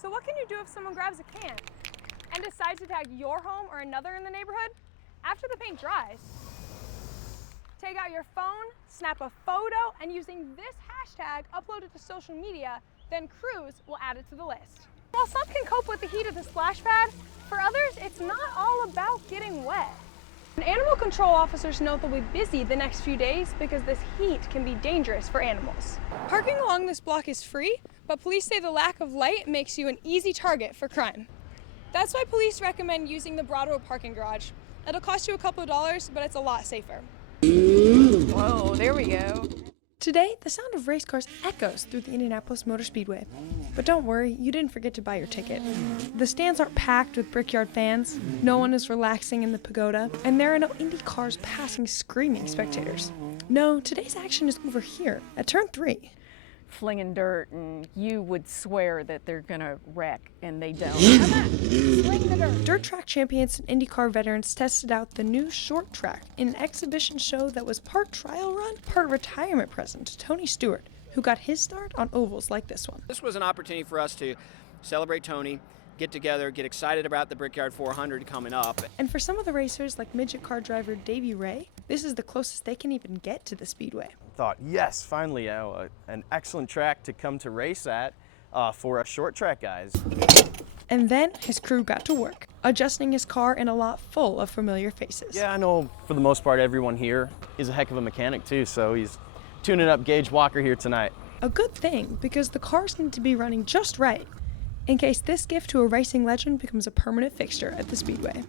So what can you do if someone grabs a can and decides to tag your home or another in the neighborhood? After the paint dries, take out your phone, snap a photo, and using this hashtag, upload it to social media, then crews will add it to the list. While some can cope with the heat of the splash pad, for others, it's not all about getting wet. And animal control officers know they'll be busy the next few days because this heat can be dangerous for animals. Parking along this block is free, but police say the lack of light makes you an easy target for crime. That's why police recommend using the Broadway parking garage. It'll cost you a couple of dollars, but it's a lot safer. Whoa, there we go. Today, the sound of race cars echoes through the Indianapolis Motor Speedway. But don't worry, you didn't forget to buy your ticket. The stands aren't packed with Brickyard fans, no one is relaxing in the pagoda, and there are no Indy cars passing screaming spectators. No, today's action is over here, at turn 3. Flinging dirt, and you would swear that they're gonna wreck, and they don't. Sling the dirt. Dirt track champions and IndyCar veterans tested out the new short track in an exhibition show that was part trial run, part retirement present to Tony Stewart, who got his start on ovals like this one. This was an opportunity for us to celebrate Tony, get together, get excited about the Brickyard 400 coming up. And for some of the racers, like midget car driver Davey Ray, this is the closest they can even get to the speedway. Thought, yes, finally an excellent track to come to race at for us short track guys. And then his crew got to work, adjusting his car in a lot full of familiar faces. Yeah, I know for the most part everyone here is a heck of a mechanic too, so he's tuning up Gage Walker here tonight. A good thing, because the cars need to be running just right, in case this gift to a racing legend becomes a permanent fixture at the Speedway.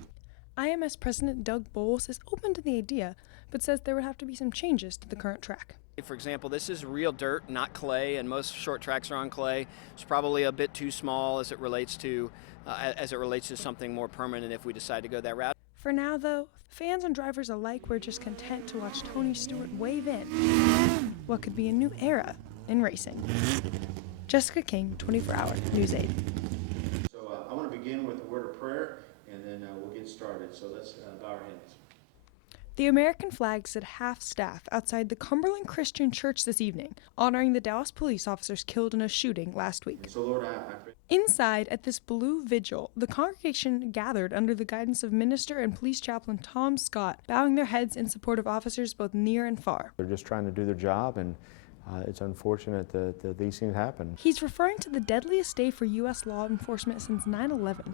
IMS President Doug Bowles is open to the idea, but says there would have to be some changes to the current track. For example, this is real dirt, not clay, and most short tracks are on clay. It's probably a bit too small as it relates to something more permanent if we decide to go that route. For now, though, fans and drivers alike were just content to watch Tony Stewart wave in what could be a new era in racing. Jessica King, 24-Hour News 8. So I want to begin with a word of prayer, and then we'll get started. So let's bow our heads. The American flag is at half-staff outside the Cumberland Christian Church this evening, honoring the Dallas police officers killed in a shooting last week. So Lord, Inside, at this blue vigil, the congregation gathered under the guidance of minister and police chaplain Tom Scott, bowing their heads in support of officers both near and far. They're just trying to do their job, and it's unfortunate that these things happen. He's referring to the deadliest day for U.S. law enforcement since 9/11,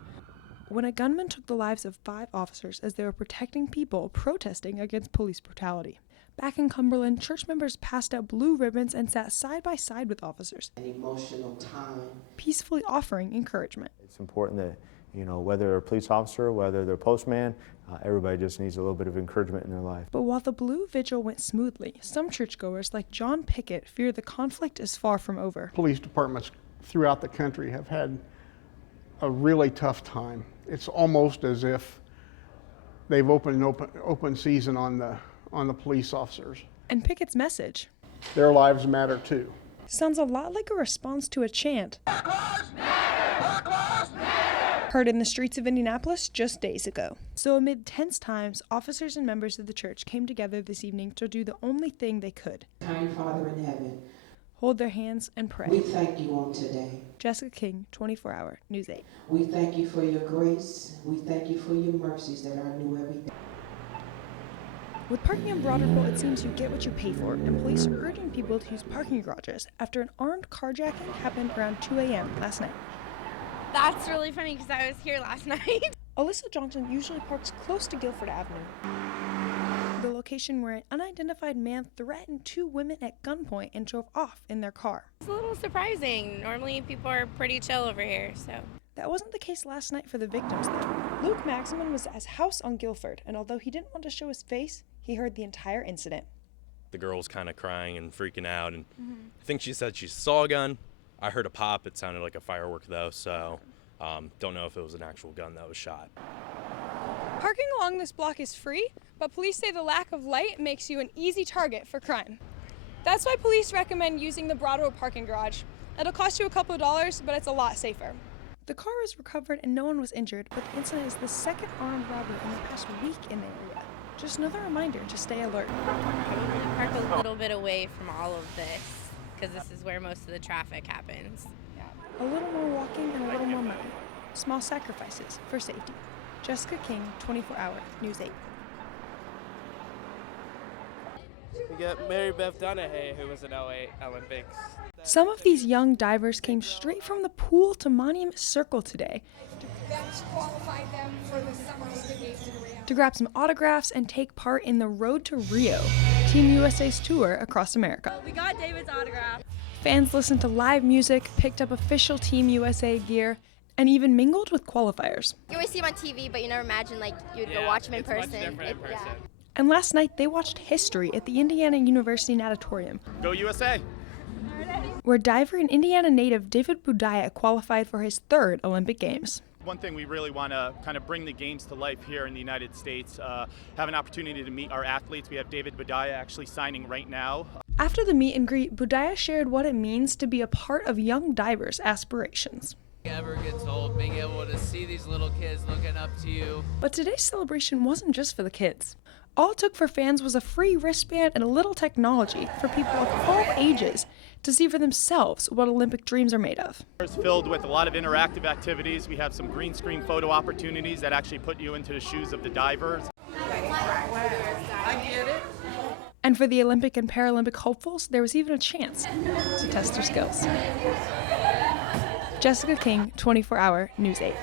when a gunman took the lives of 5 officers as they were protecting people protesting against police brutality. Back in Cumberland, church members passed out blue ribbons and sat side by side with officers, an emotional time, peacefully offering encouragement. It's important that, whether they're a police officer, whether they're a postman, everybody just needs a little bit of encouragement in their life. But while the blue vigil went smoothly, some churchgoers, like John Pickett, fear the conflict is far from over. Police departments throughout the country have had a really tough time. It's almost as if they've opened open season on the police officers. And Pickett's message, Their lives matter too, sounds a lot like a response to a chant heard in the streets of Indianapolis just days ago. So amid tense times, officers and members of the church came together this evening to do the only thing they could. kind Father in heaven, Hold their hands and we pray. thank you on today. Jessica King, 24-Hour News 8. We thank you for your grace. We thank you for your mercies that are new every day. With parking on Broderville, it seems you get what you pay for, and police are urging people to use parking garages after an armed carjacking happened around 2 a.m. last night. That's really funny because I was here last night. Alyssa Johnson usually parks close to Guilford Avenue, the location where an unidentified man threatened 2 women at gunpoint and drove off in their car. It's a little surprising. Normally people are pretty chill over here, so. That wasn't the case last night for the victims, though. Luke Maximin was at his house on Guilford, and although he didn't want to show his face, he heard the entire incident. The girl was kind of crying and freaking out, and I think she said she saw a gun. I heard a pop. It sounded like a firework, though, so don't know if it was an actual gun that was shot. Parking along this block is free, but police say the lack of light makes you an easy target for crime. That's why police recommend using the Broadway parking garage. It'll cost you a couple of dollars, but it's a lot safer. The car was recovered and no one was injured, but the incident is the second armed robbery in the past week in the area. Just another reminder to stay alert. Park a little bit away from all of this because this is where most of the traffic happens. A little more walking and a little more small sacrifices for safety. Jessica King, 24-Hour News 8. We got Mary Beth Donahue, who was in '08 Olympics. Some of these young divers came straight from the pool to Monument Circle today to grab some autographs and take part in the Road to Rio, Team USA's tour across America. We got David's autograph. Fans listened to live music, picked up official Team USA gear, and even mingled with qualifiers. You always see him on TV, but you never imagine you'd go watch him in person. Much different in person. And last night, they watched history at the Indiana University Natatorium, Go USA! where diver and Indiana native David Budaya qualified for his 3rd Olympic Games. One thing we really want to kind of bring the games to life here in the United States, have an opportunity to meet our athletes. We have David Budaya actually signing right now. After the meet and greet, Budaya shared what it means to be a part of young divers' aspirations. Ever gets old, being able to see these little kids looking up to you. But today's celebration wasn't just for the kids. All it took for fans was a free wristband and a little technology for people of all ages to see for themselves what Olympic dreams are made of. It's filled with a lot of interactive activities. We have some green screen photo opportunities that actually put you into the shoes of the divers. I get it. And for the Olympic and Paralympic hopefuls, there was even a chance to test their skills. Jessica King, 24-Hour News 8.